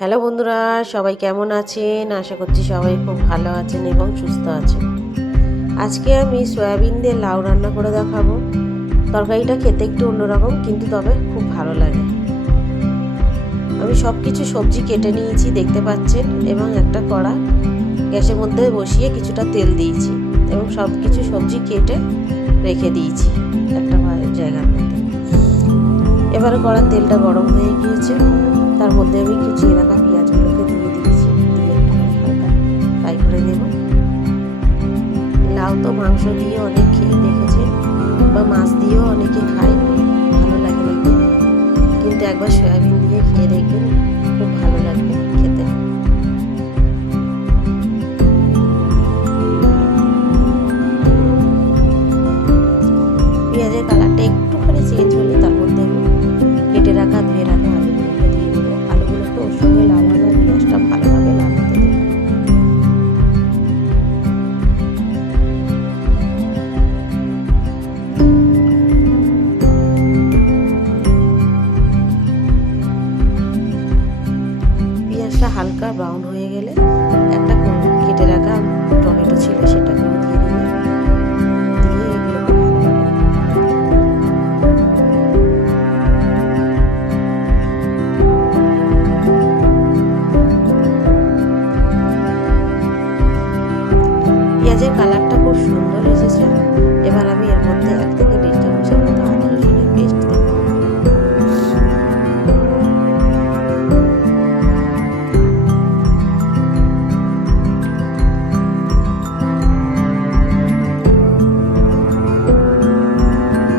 Hello বন্ধুরা, সবাই কেমন আছেন? আশা করছি সবাই খুব ভালো আছেন এবং সুস্থ আছেন। আজকে আমি সয়াবিন দিয়ে লাউ রান্না করে দেখাবো। তরকারিটা খেতে একটু অন্যরকম, কিন্তু তবে খুব ভালো লাগে। আমি সব কিছু সবজি কেটে নিয়েছি, দেখতে পাচ্ছেন, এবং একটা কড়া গ্যাসের মধ্যে বসিয়ে কিছুটা তেল দিয়েছি এবং সব কিছু সবজি কেটে রেখে দিয়েছি একটা জায়গার মধ্যে। এবারে কড়ার তেলটা গরম হয়ে গিয়েছে, তার মধ্যে আমি কুচিয়ে রাখা পেঁয়াজগুলোকে দিয়ে দিয়েছি, দিয়ে একটুখানি হালকা ফ্রাই করে নেব। লাউ তো মাংস দিয়ে অনেক খেয়ে দেখেছে, বা মাছ দিয়েও অনেকে খায়, ভালো লাগে নাকি, কিন্তু একবার সয়াবিন দিয়ে খেয়ে দেখবেন, খুব ভালো লাগবে খেতে। পেঁয়াজের কালারটা একটুখানি চেঞ্জ হলে তার মধ্যে আমি কেটে রাখা ধুয়ে রাখা আলুগুলোকে দিয়ে দেবো। আলুগুলোকে ওর সঙ্গে লাগানো পেঁয়াজটা ভালোভাবে লাগাতে দেবো। পেঁয়াজটা হালকা ব্রাউন হয়ে গেলে একটা কেটে রাখা টমেটো ছিল, সেটাকেও দিয়ে দিলাম। দিয়ে এগুলোকে পেঁয়াজের কালারটা খুব সুন্দর এসেছে। এবার আমি এর মধ্যে 1 থেকে 1.5 চামচের মতো আদা রসুনের পেস্ট দেব।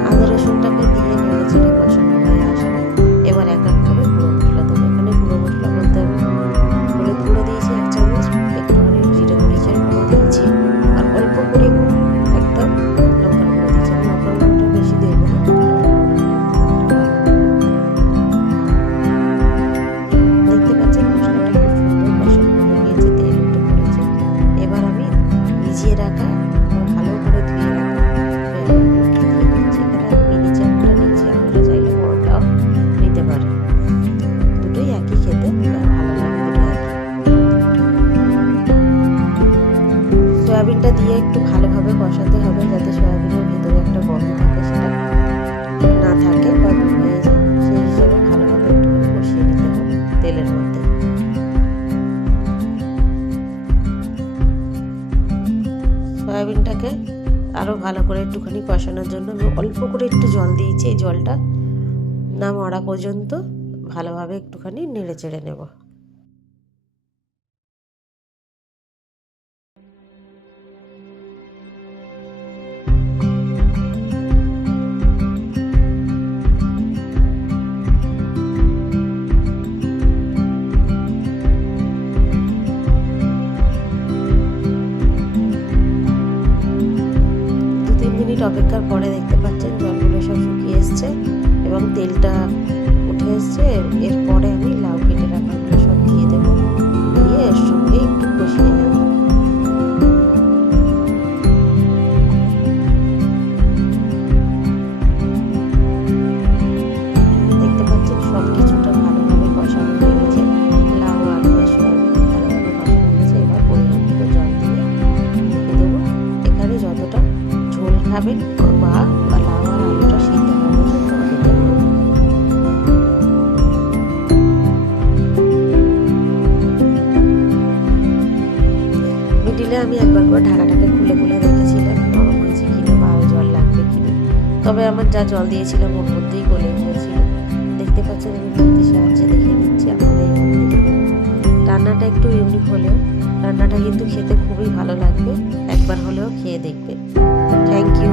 আদা রসুনটাকে দিয়ে নেড়ে চেড়ে কষানো হয়ে আসবে। এবার এক এক করে গুঁড়ো মশলা দেবো। এখানে গুঁড়ো মশলা বলতে আমি হলুদ গুঁড়ো দিয়েছি 1 চামচ, একটুখানি জিরে মরিচের গুঁড়ো দিয়েছি, আর অল্প করে একদম লঙ্কার গুঁড়ো দিয়েছি। লঙ্কার গুঁড়োটা বেশি দেবো না। দেখতে পাচ্ছেন মশলাটা খুব সুন্দর কষানো হয়ে গিয়েছে, তেল উঠে পড়েছে। এবার আমি ভিজিয়ে রাখা ভালো করে ধুয়ে রাখা সয়াবিনগুলোকে দিয়ে দিচ্ছি। এখানে আমি মিনি চালটা নিচ্ছি, আপনারা চাইলে বড়টাও নিতে পারেন, দুটোই একই খেতে ভালো লাগে, দুটো একই। সয়াবিনটা দিয়ে একটু ভালোভাবে কষাতে হবে, যাতে সয়াবিনের ভেতরে একটা গন্ধ থাকে সেটা না থাকে বা হয়ে যায়, সেই হিসাবে ভালোভাবে একটুখানি কষিয়ে নিতে হবে তেলের মধ্যে। সয়াবিনটাকে আরও ভালো করে একটুখানি কষানোর জন্য আমি অল্প করে একটু জল দিয়েছি। এই জলটা না মরা পর্যন্ত ভালোভাবে একটুখানি নেড়ে চেড়ে নেব। অপেক্ষার পরে দেখতে পাচ্ছেন জলগুলো সব শুকিয়ে এসছে এবং তেলটা উঠে এসছে। এরপরে আমি লাউ কেটে রাখাগুলো সব দিয়ে দেবো, দিয়ে এর সঙ্গে একটু কষিয়ে নেব। দেখতে পাচ্ছেন সব কিছুটা ভালোভাবে কষানো হয়ে গেছে, লাউ আলু আর সয়াবিন ভালোভাবে কষানো হয়েছে। এবার পরিমাণ মতো জল দিয়ে ঢেকে দেবো। এখানে যতটা ঝোল খাবেন বা লাউ আর আলুটা সিদ্ধ হওয়া পর্যন্ত দিতে হবে। মিডিলে আমি একবার করে ঢাকাটাকে খুলে খুলে রেখেছিলাম, নরম হয়েছে কিনা বা আরও জল লাগবে কিনা। তবে আমার যা জল দিয়েছিলাম ওর মধ্যেই গলে গিয়েছিল। দেখতে পাচ্ছেন আমি খুন্তির সাহায্যে দেখিয়ে দিচ্ছি, আপনারা এইভাবে দেখে নেবেন। রান্নাটা একটু ইউনিক হলেও রান্নাটা কিন্তু খেতে খুবই ভালো লাগবে, একবার হলেও খেয়ে দেখবেন। Thank you.